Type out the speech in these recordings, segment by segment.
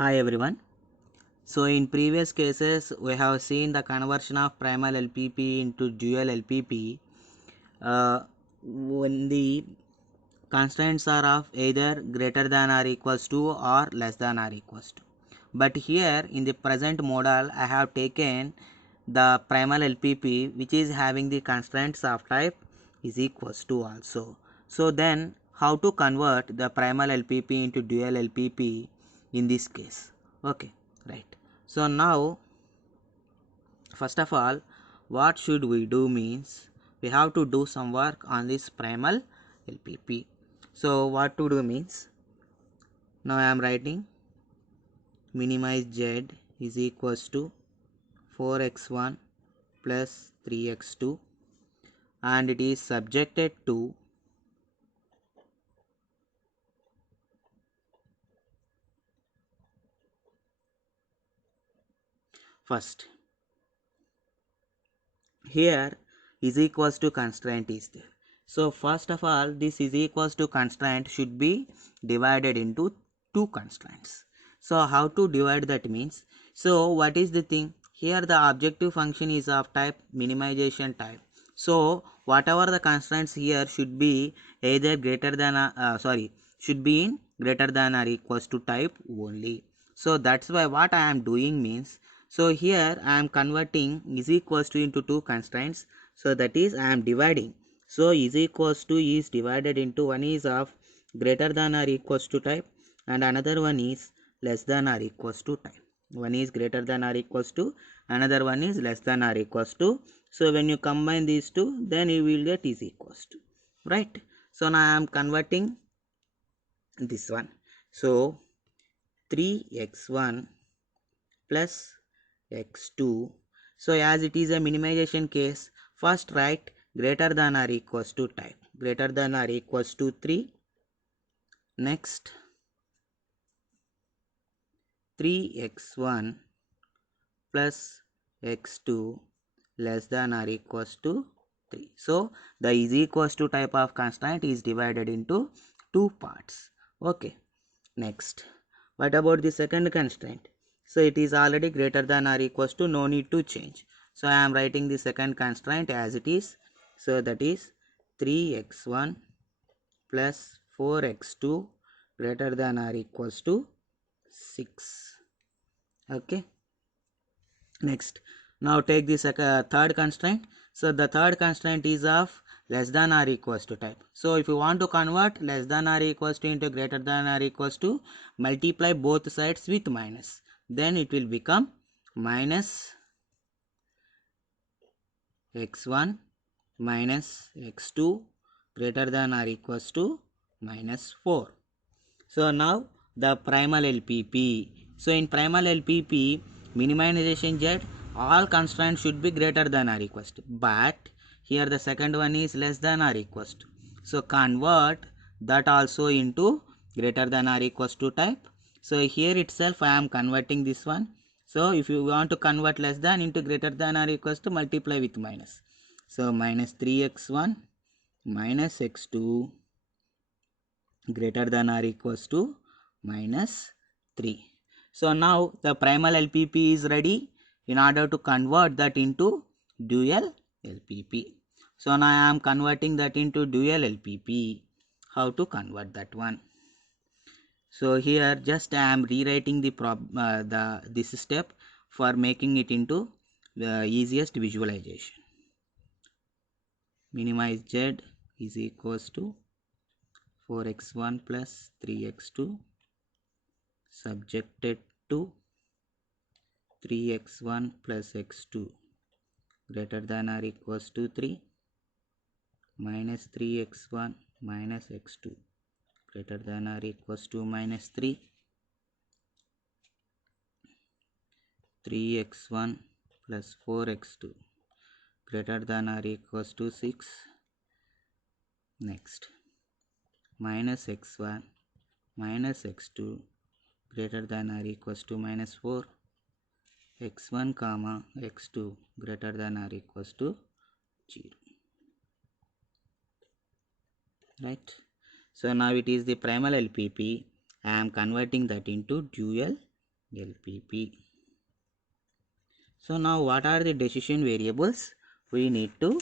Hi everyone. So in previous cases we have seen the conversion of primal LPP into dual LPP when the constraints are of either greater than or equals to or less than or equals to. But here in the present model I have taken the primal LPP which is having the constraints of type is equals to also. So then how to convert the primal LPP into dual LPP in this case? Okay, right. So now first of all what should we do means we have to do some work on this primal LPP. So what to do means now I am writing minimize z is equals to 4x1 plus 3x2 and it is subjected to first here is equals to constraint is there. So first of all this is equals to constraint should be divided into two constraints. So how to divide that means, so what is the thing here, the objective function is of type minimization type. So whatever the constraints here should be either greater than should be in greater than or equals to type only. So that's why what I am doing means, so here I am converting is equals to into two constraints. So that is I am dividing. So is equals to is divided into one is of greater than or equals to type and another one is less than or equals to type. One is greater than or equals to, another one is less than or equals to. So when you combine these two then you will get is equals to, right. So now I am converting this one. So 3x1 plus x2. So as it is a minimization case, first write greater than or equals to type. Greater than or equals to 3. Next 3x1 plus x2 less than or equals to 3. So the is equals to type of constraint is divided into two parts. Okay. Next, what about the second constraint? So it is already greater than or equals to, no need to change. So I am writing the second constraint as it is. So that is 3x1 plus 4x2 greater than or equals to 6. Okay. Next, now take this third constraint. So the third constraint is of less than or equals to type. So if you want to convert less than or equals to into greater than or equals to, multiply both sides with minus. Then it will become minus x1 minus x2 greater than or equals to minus 4. So now the primal LPP. So in primal LPP, minimization Z, all constraints should be greater than or equals to. But here the second one is less than or equals to. So convert that also into greater than or equals to type. So here itself I am converting this one. So if you want to convert less than into greater than or equals to, multiply with minus. So minus 3x1 minus x2 greater than or equals to minus 3. So now the primal LPP is ready in order to convert that into dual LPP. So now I am converting that into dual LPP. How to convert that one? So here just I am rewriting this step for making it into the easiest visualization. Minimize Z is equals to 4x1 plus 3x2 subjected to 3x1 plus x2 greater than or equals to 3 minus 3x1 minus x2 greater than or equals to minus 3, 3x1 plus 4x2 greater than or equals to 6. Next, minus x1 minus x2 greater than or equals to minus 4, x1 comma x2 greater than or equals to 0. Right. So now it is the primal LPP. I am converting that into dual LPP. So now what are the decision variables we need to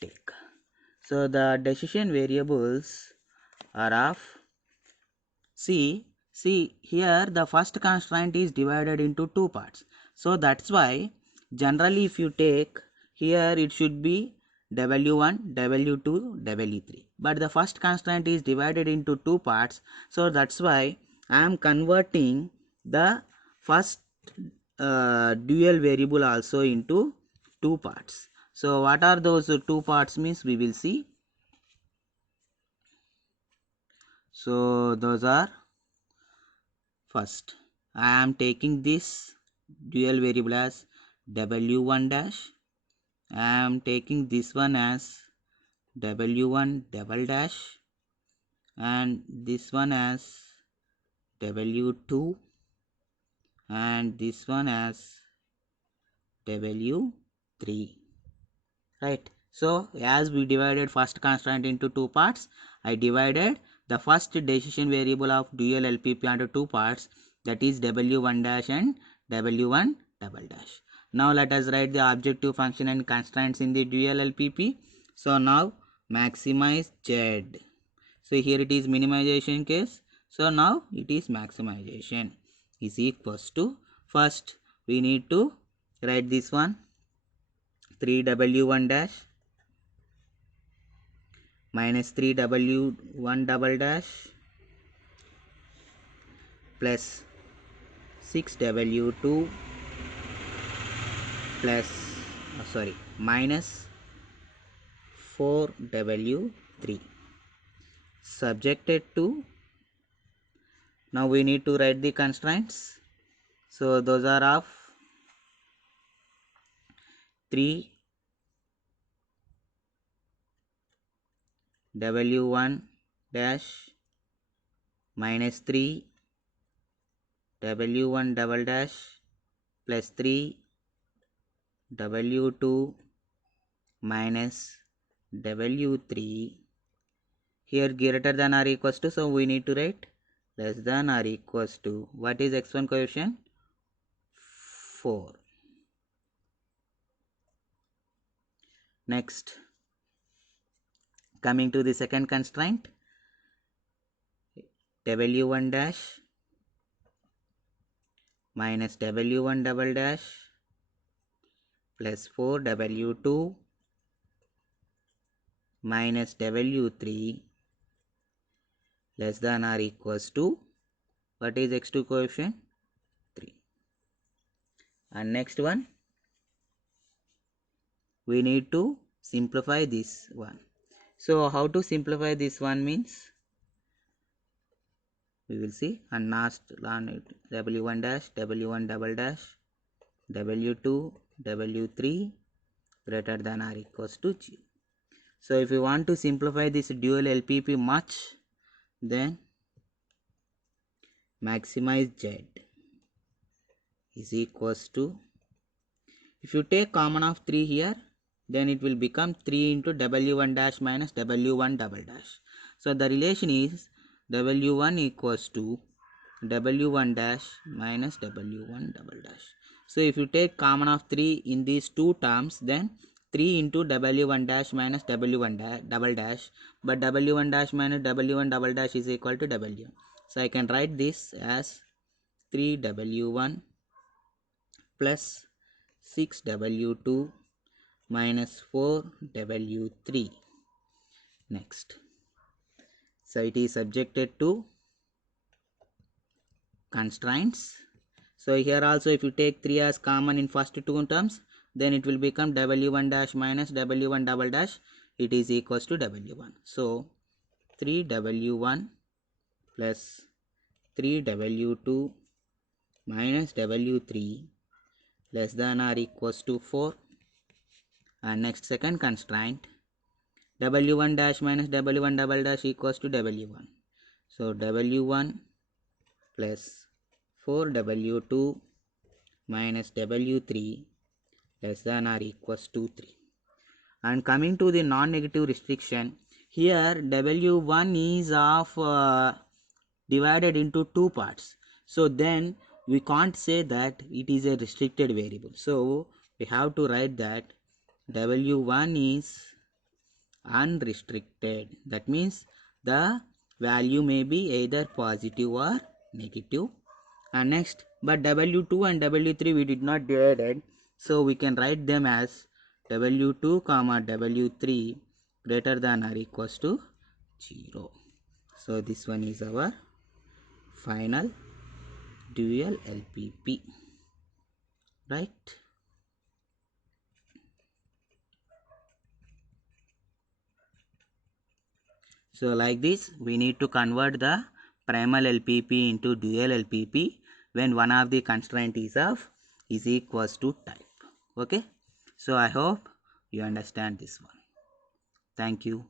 take? So the decision variables are of, see here the first constraint is divided into two parts. So that's why generally if you take here it should be W1, W2, W3. But the first constraint is divided into two parts. So that's why I am converting the first dual variable also into two parts. So what are those two parts means we will see. So those are, first I am taking this dual variable as W1 dash. I am taking this one as W1 double dash and this one as W2 and this one as W3. Right. So as we divided first constraint into two parts, I divided the first decision variable of dual LPP into two parts, that is W1 dash and W1 double dash. Now let us write the objective function and constraints in the dual LPP. So now maximize Z. So here it is minimization case. So now it is maximization is equals to, first we need to write this one 3W1 dash minus 3W1 double dash plus 6W2 plus minus 4W3 subjected to, now we need to write the constraints. So those are of 3W1 dash minus 3W1 double dash plus 3W2 minus W3, here greater than or equals to, so we need to write less than or equals to, what is x1 coefficient? 4. Next, coming to the second constraint, W1 dash minus W1 double dash plus 4W2 minus W3 less than or equals to, what is x2 coefficient? 3. And next one, we need to simplify this one. So how to simplify this one means, we will see, and last W1 dash, W1 double dash, W2, W3 greater than or equals to 0. So if you want to simplify this dual LPP much, then maximize Z is equals to, if you take common of 3 here, then it will become 3 into W1 dash minus W1 double dash. So the relation is W1 equals to W1 dash minus W1 double dash. So if you take common of 3 in these two terms, then 3 into W1 dash minus W1 double dash, but W1 dash minus W1 double dash is equal to W. So I can write this as 3W1 plus 6W2 minus 4W3. Next, so it is subjected to constraints. So here also if you take 3 as common in first two terms, then it will become W1 dash minus W1 double dash, it is equals to W1. So 3W1 plus 3W2 minus W3 less than or equals to 4. And next, second constraint, W1 dash minus W1 double dash equals to W1. So W1 plus 4W2 minus W3 less than or equals to 3. And coming to the non-negative restriction, here W1 is of divided into two parts. So then we can't say that it is a restricted variable. So we have to write that w1 is unrestricted. That means the value may be either positive or negative. And next, but w2 and w3 we did not divide it, so we can write them as w2 comma w3 greater than or equals to 0. So this one is our final dual LPP, right? So like this, we need to convert the primal LPP into dual LPP when one of the constraint is equals to type. Okay. So I hope you understand this one. Thank you.